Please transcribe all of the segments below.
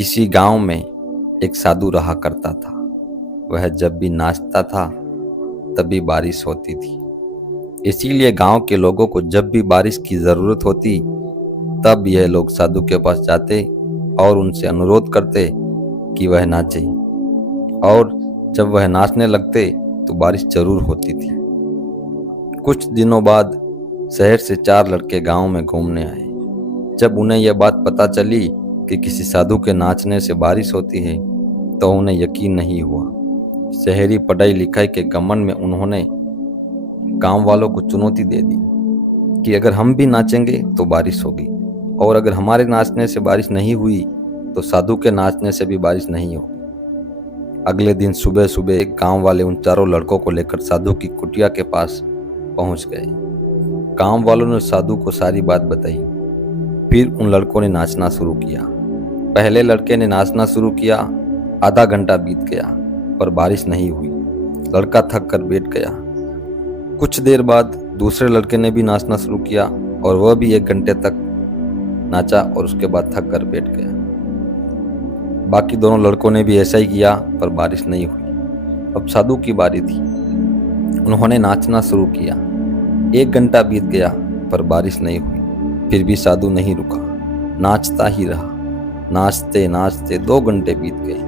किसी गांव में एक साधु रहा करता था। वह जब भी नाचता था तभी बारिश होती थी। इसीलिए गांव के लोगों को जब भी बारिश की जरूरत होती तब यह लोग साधु के पास जाते और उनसे अनुरोध करते कि वह नाचे, और जब वह नाचने लगते तो बारिश जरूर होती थी। कुछ दिनों बाद शहर से 4 लड़के गांव में घूमने आए। जब उन्हें यह बात पता चली कि किसी साधु के नाचने से बारिश होती है तो उन्हें यकीन नहीं हुआ। शहरी पढ़ाई लिखाई के घमंड में उन्होंने गांव वालों को चुनौती दे दी कि अगर हम भी नाचेंगे तो बारिश होगी, और अगर हमारे नाचने से बारिश नहीं हुई तो साधु के नाचने से भी बारिश नहीं होगी। अगले दिन सुबह सुबह गांव वाले उन चारों लड़कों को लेकर साधु की कुटिया के पास पहुंच गए। गांव वालों ने साधु को सारी बात बताई। फिर उन लड़कों ने नाचना शुरू किया। पहले लड़के ने नाचना शुरू किया। आधा घंटा बीत गया पर बारिश नहीं हुई। लड़का थक कर बैठ गया। कुछ देर बाद दूसरे लड़के ने भी नाचना शुरू किया और वह भी 1 घंटे तक नाचा और उसके बाद थक कर बैठ गया। बाकी दोनों लड़कों ने भी ऐसा ही किया पर बारिश नहीं हुई। अब साधु की बारी थी। उन्होंने नाचना शुरू किया। 1 घंटा बीत गया पर बारिश नहीं हुई। फिर भी साधु नहीं रुका, नाचता ही रहा। नाचते नाचते 2 घंटे बीत गए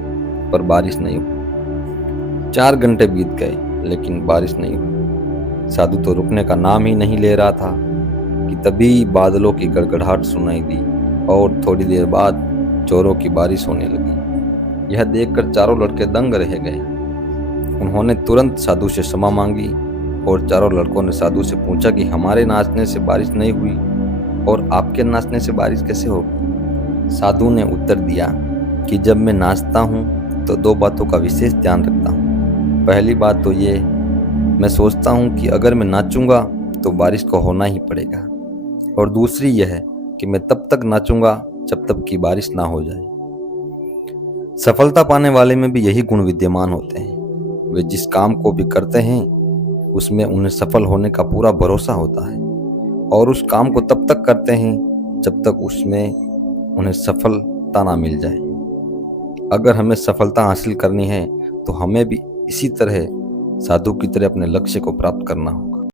पर बारिश नहीं हुई। 4 घंटे बीत गए लेकिन बारिश नहीं हुई। साधु तो रुकने का नाम ही नहीं ले रहा था कि तभी बादलों की गड़गड़ाहट सुनाई दी और थोड़ी देर बाद जोरों की बारिश होने लगी। यह देखकर चारों लड़के दंग रह गए। उन्होंने तुरंत साधु से क्षमा मांगी और चारों लड़कों ने साधु से पूछा कि हमारे नाचने से बारिश नहीं हुई और आपके नाचने से बारिश कैसे होगी। साधु ने उत्तर दिया कि जब मैं नाचता हूँ तो 2 बातों का विशेष ध्यान रखता हूँ। पहली बात तो ये, मैं सोचता हूँ कि अगर मैं नाचूंगा तो बारिश को होना ही पड़ेगा, और दूसरी यह है कि मैं तब तक नाचूंगा जब तक कि बारिश ना हो जाए। सफलता पाने वाले में भी यही गुण विद्यमान होते हैं। वे जिस काम को भी करते हैं उसमें उन्हें सफल होने का पूरा भरोसा होता है, और उस काम को तब तक करते हैं जब तक उसमें उन्हें सफलता ना मिल जाए। अगर हमें सफलता हासिल करनी है तो हमें भी इसी तरह साधु की तरह अपने लक्ष्य को प्राप्त करना हो।